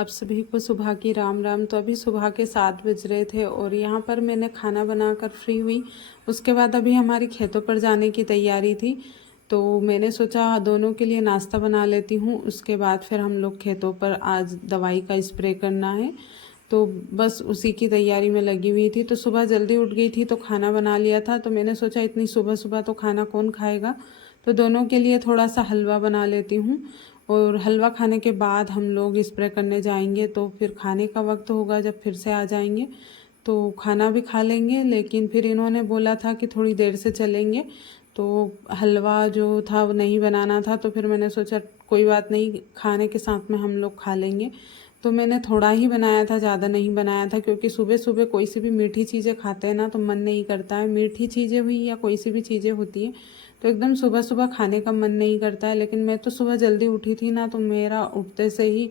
आप सभी को सुबह की राम राम। तो अभी सुबह के 7 बज रहे थे और यहाँ पर मैंने खाना बनाकर फ्री हुई। उसके बाद अभी हमारी खेतों पर जाने की तैयारी थी, तो मैंने सोचा दोनों के लिए नाश्ता बना लेती हूँ। उसके बाद फिर हम लोग खेतों पर आज दवाई का स्प्रे करना है, तो बस उसी की तैयारी में लगी हुई थी। तो सुबह जल्दी उठ गई थी तो खाना बना लिया था। तो मैंने सोचा इतनी सुबह सुबह तो खाना कौन खाएगा, तो दोनों के लिए थोड़ा सा हलवा बना लेती हूँ। और हलवा खाने के बाद हम लोग स्प्रे करने जाएंगे, तो फिर खाने का वक्त होगा जब फिर से आ जाएंगे तो खाना भी खा लेंगे। लेकिन फिर इन्होंने बोला था कि थोड़ी देर से चलेंगे, तो हलवा जो था वो नहीं बनाना था। तो फिर मैंने सोचा कोई बात नहीं, खाने के साथ में हम लोग खा लेंगे। तो मैंने थोड़ा ही बनाया था, ज़्यादा नहीं बनाया था, क्योंकि सुबह सुबह कोई सी भी मीठी चीज़ें खाते हैं ना तो मन नहीं करता है। मीठी चीज़ें हुई या कोई सी भी चीज़ें होती हैं तो एकदम सुबह सुबह खाने का मन नहीं करता है। लेकिन मैं तो सुबह जल्दी उठी थी ना, तो मेरा उठते से ही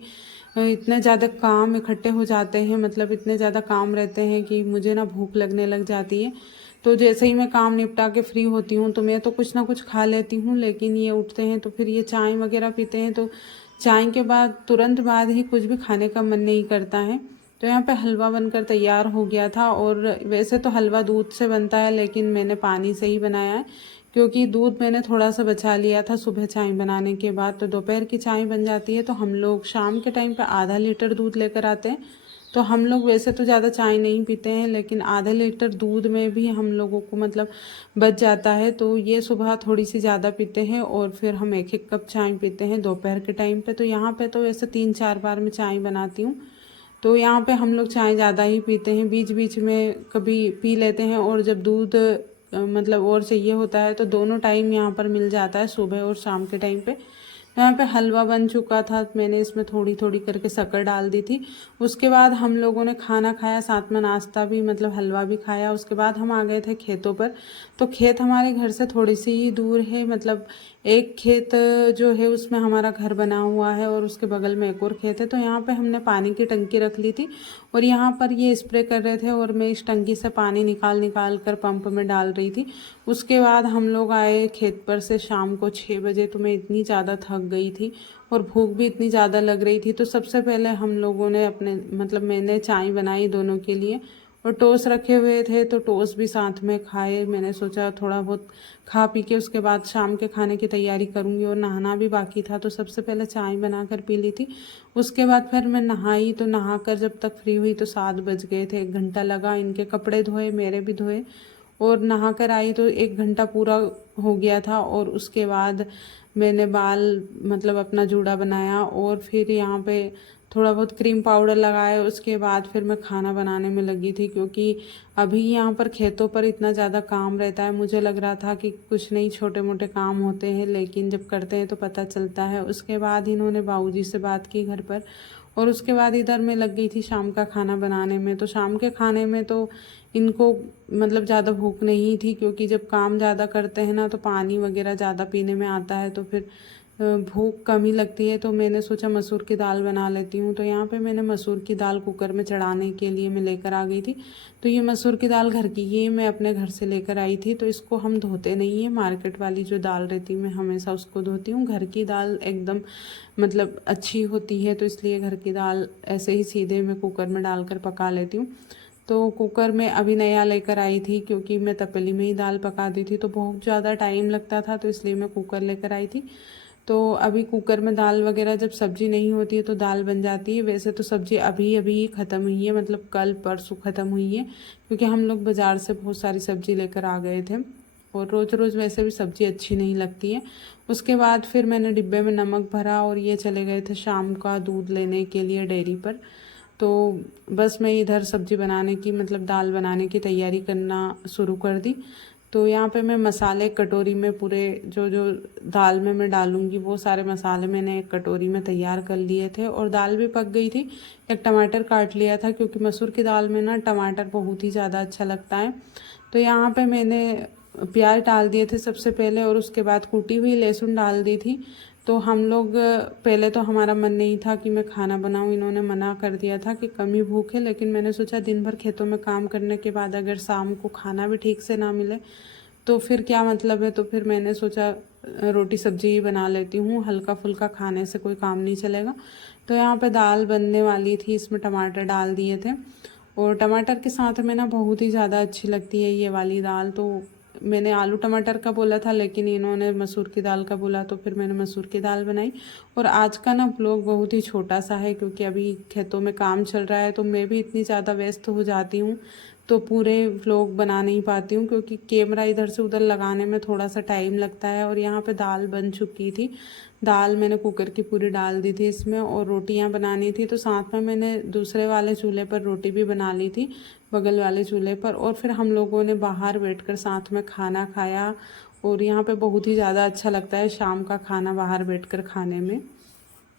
इतने ज़्यादा काम इकट्ठे हो जाते हैं, मतलब इतने ज़्यादा काम रहते हैं कि मुझे ना भूख लगने लग जाती है। तो जैसे ही मैं काम निपटा के फ्री होती हूँ तो मैं तो कुछ ना कुछ खा लेती हूँ, लेकिन ये उठते हैं तो फिर ये चाय वगैरह पीते हैं, तो चाय के बाद तुरंत बाद ही कुछ भी खाने का मन नहीं करता है। तो यहाँ पे हलवा बनकर तैयार हो गया था। और वैसे तो हलवा दूध से बनता है, लेकिन मैंने पानी से ही बनाया है, क्योंकि दूध मैंने थोड़ा सा बचा लिया था सुबह चाय बनाने के बाद। तो दोपहर की चाय बन जाती है, तो हम लोग शाम के टाइम पे आधा लीटर दूध लेकर आते हैं। तो हम लोग वैसे तो ज़्यादा चाय नहीं पीते हैं, लेकिन आधा लीटर दूध में भी हम लोगों को मतलब बच जाता है। तो ये सुबह थोड़ी सी ज़्यादा पीते हैं और फिर हम एक एक कप चाय पीते हैं दोपहर के टाइम पे। तो यहाँ पे तो वैसे 3-4 बार मैं चाय बनाती हूँ। तो यहाँ पे हम लोग चाय ज़्यादा ही पीते हैं, बीच बीच में कभी पी लेते हैं। और जब दूध मतलब और चाहिए होता है तो दोनों टाइम यहाँ पर मिल जाता है, सुबह और शाम के टाइम पे। यहाँ पे हलवा बन चुका था, मैंने इसमें थोड़ी थोड़ी करके शक्कर डाल दी थी। उसके बाद हम लोगों ने खाना खाया, साथ में नाश्ता भी मतलब हलवा भी खाया। उसके बाद हम आ गए थे खेतों पर। तो खेत हमारे घर से थोड़ी सी ही दूर है, मतलब एक खेत जो है उसमें हमारा घर बना हुआ है और उसके बगल में एक और खेत है। तो यहाँ पे हमने पानी की टंकी रख ली थी और यहाँ पर ये स्प्रे कर रहे थे और मैं इस टंकी से पानी निकाल निकाल कर पंप में डाल रही थी। उसके बाद हम लोग आए खेत पर से शाम को 6 बजे। तो मैं इतनी ज़्यादा थक गई थी और भूख भी इतनी ज़्यादा लग रही थी। तो सबसे पहले हम लोगों ने अपने मतलब मैंने चाय बनाई दोनों के लिए, और टोस्ट रखे हुए थे तो टोस्ट भी साथ में खाए। मैंने सोचा थोड़ा बहुत खा पी के उसके बाद शाम के खाने की तैयारी करूँगी, और नहाना भी बाकी था। तो सबसे पहले चाय बना कर पी ली थी। उसके बाद फिर मैं नहाई, तो नहाकर जब तक फ्री हुई तो 7 बज गए थे। 1 घंटा लगा, इनके कपड़े धोए, मेरे भी धोए, और नहा कर आई तो 1 घंटा पूरा हो गया था। और उसके बाद मैंने बाल मतलब अपना जूड़ा बनाया और फिर यहाँ पे थोड़ा बहुत क्रीम पाउडर लगाया। उसके बाद फिर मैं खाना बनाने में लगी थी, क्योंकि अभी यहाँ पर खेतों पर इतना ज़्यादा काम रहता है। मुझे लग रहा था कि कुछ नहीं, छोटे मोटे काम होते हैं, लेकिन जब करते हैं तो पता चलता है। उसके बाद इन्होंने बाबूजी से बात की घर पर, और उसके बाद इधर मैं लग गई थी शाम का खाना बनाने में। तो शाम के खाने में तो इनको मतलब ज़्यादा भूख नहीं थी, क्योंकि जब काम ज़्यादा करते हैं ना तो पानी वगैरह ज़्यादा पीने में आता है, तो फिर भूख कम ही लगती है। तो मैंने सोचा मसूर की दाल बना लेती हूँ। तो यहाँ पे मैंने मसूर की दाल कुकर में चढ़ाने के लिए मैं लेकर आ गई थी। तो ये मसूर की दाल घर की, ये मैं अपने घर से लेकर आई थी। तो इसको हम धोते नहीं है, मार्केट वाली जो दाल रहती है मैं हमेशा उसको धोती हूँ। घर की दाल एकदम मतलब अच्छी होती है, तो इसलिए घर की दाल ऐसे ही सीधे मैं कुकर में डालकर पका लेती हूँ। तो कुकर में अभी नया लेकर आई थी, क्योंकि मैं तपेली में ही दाल पका दी थी तो बहुत ज़्यादा टाइम लगता था, तो इसलिए मैं कुकर लेकर आई थी। तो अभी कुकर में दाल वगैरह जब सब्ज़ी नहीं होती है तो दाल बन जाती है। वैसे तो सब्ज़ी अभी अभी ख़त्म हुई है, मतलब कल परसों ख़त्म हुई है, क्योंकि हम लोग बाज़ार से बहुत सारी सब्ज़ी लेकर आ गए थे, और रोज़ रोज़ वैसे भी सब्ज़ी अच्छी नहीं लगती है। उसके बाद फिर मैंने डिब्बे में नमक भरा और ये चले गए थे शाम का दूध लेने के लिए डेयरी पर। तो बस मैं इधर सब्ज़ी बनाने की मतलब दाल बनाने की तैयारी करना शुरू कर दी। तो यहाँ पे मैं मसाले कटोरी में पूरे जो जो दाल में मैं डालूँगी वो सारे मसाले मैंने एक कटोरी में तैयार कर लिए थे, और दाल भी पक गई थी। एक टमाटर काट लिया था, क्योंकि मसूर की दाल में ना टमाटर बहुत ही ज़्यादा अच्छा लगता है। तो यहाँ पे मैंने प्याज डाल दिए थे सबसे पहले, और उसके बाद कूटी हुई लहसुन डाल दी थी। तो हम लोग पहले तो हमारा मन नहीं था कि मैं खाना बनाऊं, इन्होंने मना कर दिया था कि कम ही भूख है। लेकिन मैंने सोचा दिन भर खेतों में काम करने के बाद अगर शाम को खाना भी ठीक से ना मिले तो फिर क्या मतलब है। तो फिर मैंने सोचा रोटी सब्जी ही बना लेती हूँ, हल्का फुल्का खाने से कोई काम नहीं चलेगा। तो यहाँ पे दाल बनने वाली थी, इसमें टमाटर डाल दिए थे और टमाटर के साथ में ना बहुत ही ज़्यादा अच्छी लगती है ये वाली दाल। तो मैंने आलू टमाटर का बोला था लेकिन इन्होंने मसूर की दाल का बोला, तो फिर मैंने मसूर की दाल बनाई। और आज का ना व्लॉग बहुत ही छोटा सा है क्योंकि अभी खेतों में काम चल रहा है, तो मैं भी इतनी ज़्यादा व्यस्त हो जाती हूँ तो पूरे व्लॉग बना नहीं पाती हूँ क्योंकि कैमरा इधर से उधर लगाने में थोड़ा सा टाइम लगता है। और यहाँ पे दाल बन चुकी थी, दाल मैंने कुकर की पूरी डाल दी थी इसमें, और रोटियां बनानी थी तो साथ में मैंने दूसरे वाले चूल्हे पर रोटी भी बना ली थी, बगल वाले चूल्हे पर। और फिर हम लोगों ने बाहर बैठकर साथ में खाना खाया। और यहाँ पे बहुत ही ज़्यादा अच्छा लगता है शाम का खाना बाहर बैठकर खाने में।